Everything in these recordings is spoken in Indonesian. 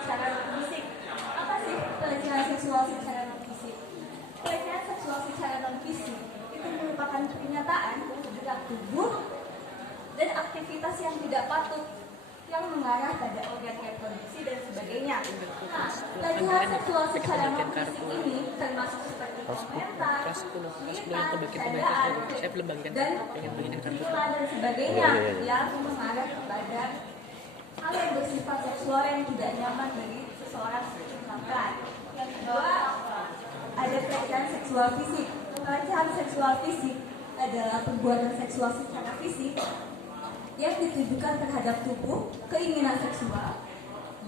secara non-fisik. Apa sih pelecehan seksual secara non-fisik? Pelecehan seksual secara non-fisik itu merupakan pernyataan gerak tubuh dan aktivitas yang tidak patut yang mengarah pada organ reproduksi dan sebagainya. Nah, pelecehan seksual secara non-fisik ini termasuk seperti komentar, militan, candaan, dan penyilaan dan sebagainya yang mengarah kepada hal yang bersifat seksual yang tidak nyaman bagi seseorang melakukan. Yang kedua, ada pelecehan seksual fisik. Pelecehan seksual fisik adalah perbuatan seksual secara fisik yang ditujukan terhadap tubuh, keinginan seksual,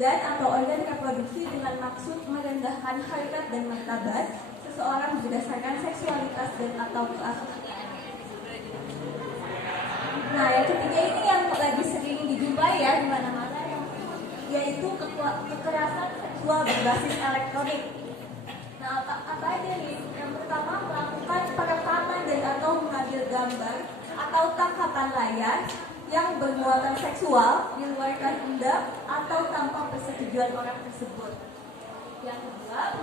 dan atau organ reproduksi dengan maksud merendahkan harkat dan martabat seseorang berdasarkan seksualitas dan atau keasuhan. Nah, yang ketiga ini yang lagi sering dijumpai ya di mana-mana, yaitu kekerasan seksual berbasis elektronik. Nah, apa aja nih? Yang pertama, melakukan perekaman dan atau mengambil gambar atau tangkapan layar yang bermuatan seksual di luar undang atau tanpa persetujuan orang tersebut. Yang kedua,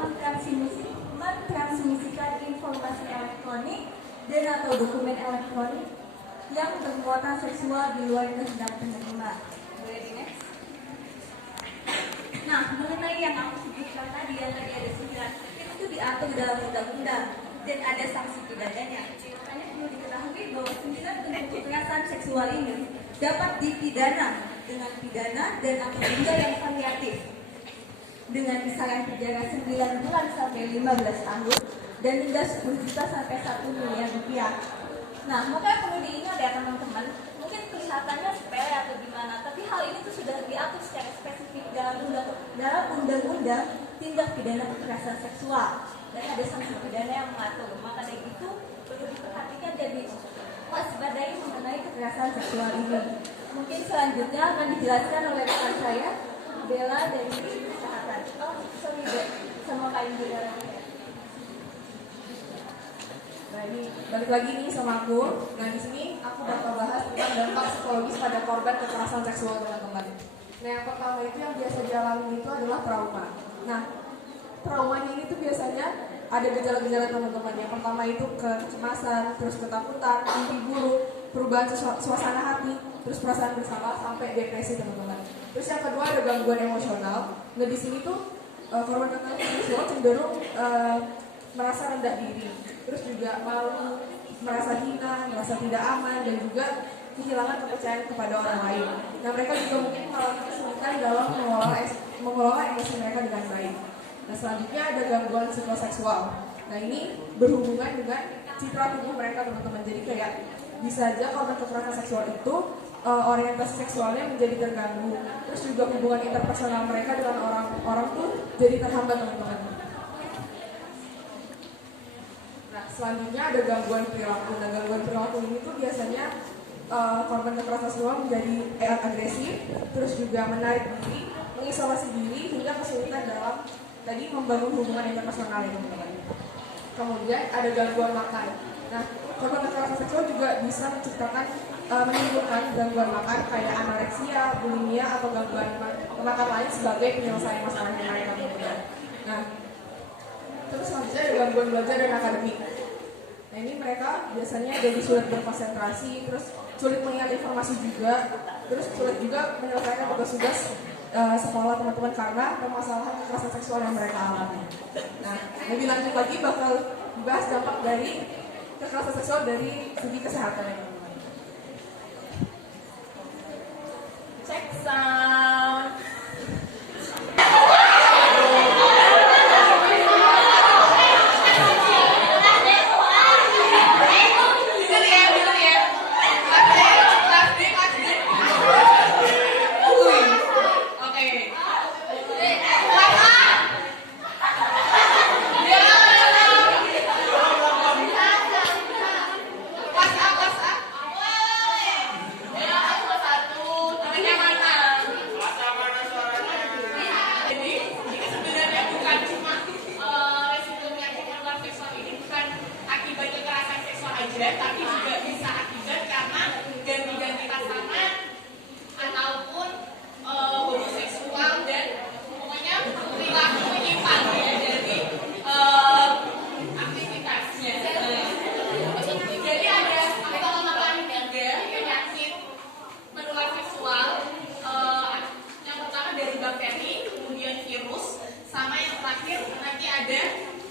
mentransmisikan informasi elektronik dan atau dokumen elektronik yang bermuatan seksual di luar kehendak penerima. Boleh di next? Nah, mengenai yang aku sebutkan tadi yang tadi ada 9, itu diatur dalam undang-undang dan ada sanksi pidananya. Makanya perlu diketahui bahwa 9 bentuk kekerasan seksual ini dapat dipidana dengan pidana dan atau denda yang variatif dengan kisaran penjara 9 bulan sampai 15 tahun dan denda 10 juta sampai 1 miliar rupiah. Nah, makanya perlu diingat ya teman-teman, mungkin kelihatannya sepele atau gimana, tapi hal ini tuh sudah diatur secara spesifik dalam undang-undang tindak pidana kekerasan seksual dan ada sanksi pidana yang mengatur. Maka dari itu perlu diperhatikan dan diwaspadai mengenai kekerasan seksual ini. Mungkin selanjutnya akan dijelaskan oleh rekan saya, Bella dari kesehatan. Oh, sorry, sama Kak Ibu dari. Nah, ini balik lagi nih sama aku. Nah, di sini aku bakal bahas tentang dampak psikologis pada korban kekerasan seksual, teman-teman. Nah, yang pertama itu yang biasa dialami itu adalah trauma. Nah, traumanya ini tuh biasanya ada gejala-gejala, teman-teman. Yang pertama itu kecemasan, terus ketakutan, mimpi buruk, perubahan suasana hati, terus perasaan bersalah sampai depresi, teman-teman. Terus yang kedua ada gangguan emosional. Nah, di sini tuh korban kekerasan seksual cenderung merasa rendah diri, terus juga malu, merasa hina, merasa tidak aman, dan juga kehilangan kepercayaan kepada orang lain. Nah, mereka juga mungkin mengalami kesulitan dalam mengelola emosi mereka dengan baik. Nah, selanjutnya ada gangguan psikoseksual. Nah, ini berhubungan dengan citra tubuh mereka, teman-teman. Jadi kayak bisa aja korban kekerasan seksual itu orientasi seksualnya menjadi terganggu. Terus juga hubungan interpersonal mereka dengan orang-orang tuh jadi terhambat, teman-teman. Nah, selanjutnya ada gangguan perilaku. Nah, gangguan perilaku ini tuh biasanya korban kekerasan seksual menjadi agresif, terus juga menarik diri, mengisolasi diri, hingga kesulitan dalam tadi membangun hubungan interpersonal, ya, teman-teman. Kemudian ada gangguan makan. Nah, korban kekerasan seksual juga bisa menimbulkan gangguan makan kayak anoreksia, bulimia, atau gangguan makan lain sebagai penyelesaian masalahnya mereka, teman-teman. Nah, terus selanjutnya ada gangguan belajar dan akademik. Nah, ini mereka biasanya jadi sulit berkonsentrasi, terus sulit mengingat informasi juga, terus sulit juga menyelesaikan tugas-tugas sekolah, teman-teman, karena permasalahan kekerasan seksual yang mereka alami. Nah, lebih lanjut lagi bakal dibahas dampak dari kekerasan seksual dari segi kesehatan, teman-teman. Check sound. terakhir nanti ada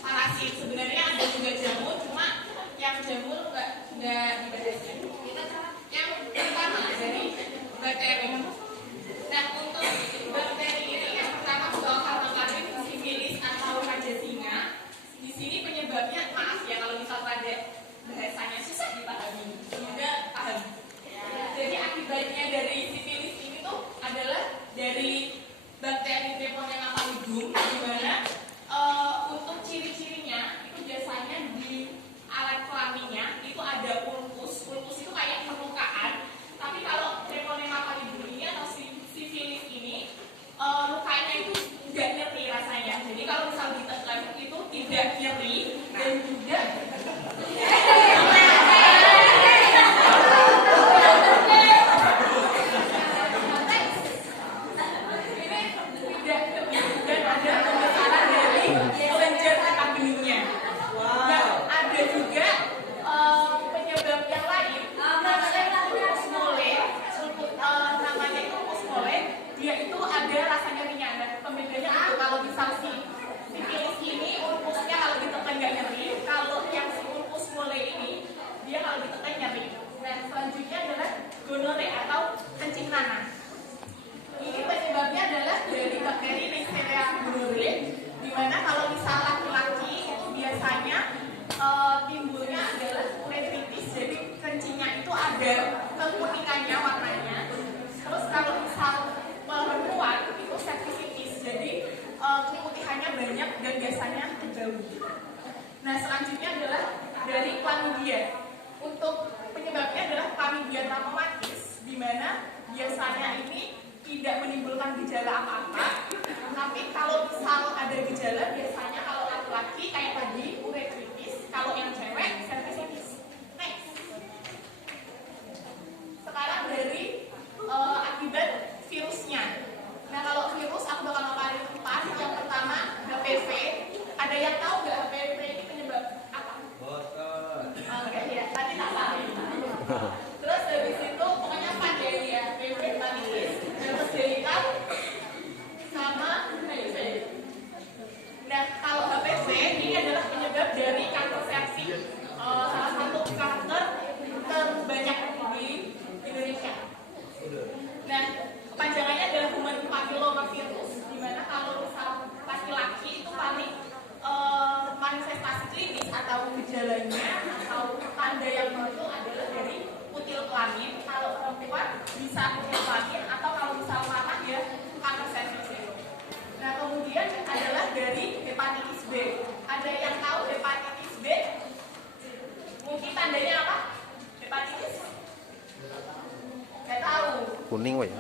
parasit. Sebenarnya ada juga jamur, cuma yang jamur nggak dibahas. Yang pertama dari bakteri. Nah, untuk bakteri ini yang pertama Zoonotokarbin sifilis atau raja singa. Di sini penyebabnya, maaf ya kalau misal pada bahasanya susah dipahami, juga paham. Jadi akibatnya dari sifilis ini tuh adalah dari bakteri Treponema pallidum, di mana untuk ciri-cirinya itu biasanya di alat kelaminnya itu ada ulkus. Ulkus itu kayak permukaan. Tapi kalau Treponema pallidum ini atau sifilis ini lukanya itu tidak nyeri rasanya. Jadi kalau misal ditekan itu tidak nyeri dan juga gonore atau kencing nanah. Ini penyebabnya adalah dari bakteri Neisseria gonore, di mana kalau misal laki-laki itu biasanya timbulnya adalah uretritis, jadi kencingnya itu ada kekuningannya warnanya. Terus kalau misal perempuan itu septisitis, jadi keputihannya banyak dan biasanya bau. Nah, selanjutnya adalah dari chlamydia. Untuk penyebabnya adalah chlamydia trachomatis, di mana biasanya ini tidak menimbulkan gejala apa-apa, tapi kalau misal ada gejala biasanya kalau laki-laki kayak tadi uretritis, kalau yang cewek cervicitis. Next. Sekarang dari akibat virusnya. Nah, kalau virus aku bakal ngomongin 4. Yang pertama HPV. Ada yang tahu nggak HPV ini penyebab apa? Oke, ya, tadi tak tahu. Terus habis itu pokoknya pandemi ya, HPV, hepatitis, terus delta, sama HIV. Nah, kalau HPV ini adalah penyebab dari kanker cervix, salah satu kanker terbanyak di Indonesia. Nah, kepanjangannya adalah human papillomavirus, di mana kalau misal laki-laki itu paling manifestasi klinis atau gejalanya atau tanda yang muncul adalah dari kutil kelamin. Kalau perempuan bisa kutil kelamin atau kalau misal marah ya kanker cervix. Nah, kemudian adalah dari hepatitis B. Ada yang tahu hepatitis B? Mungkin tandanya apa? Hepatitis? Nggak tahu. Kuning, Pak ya?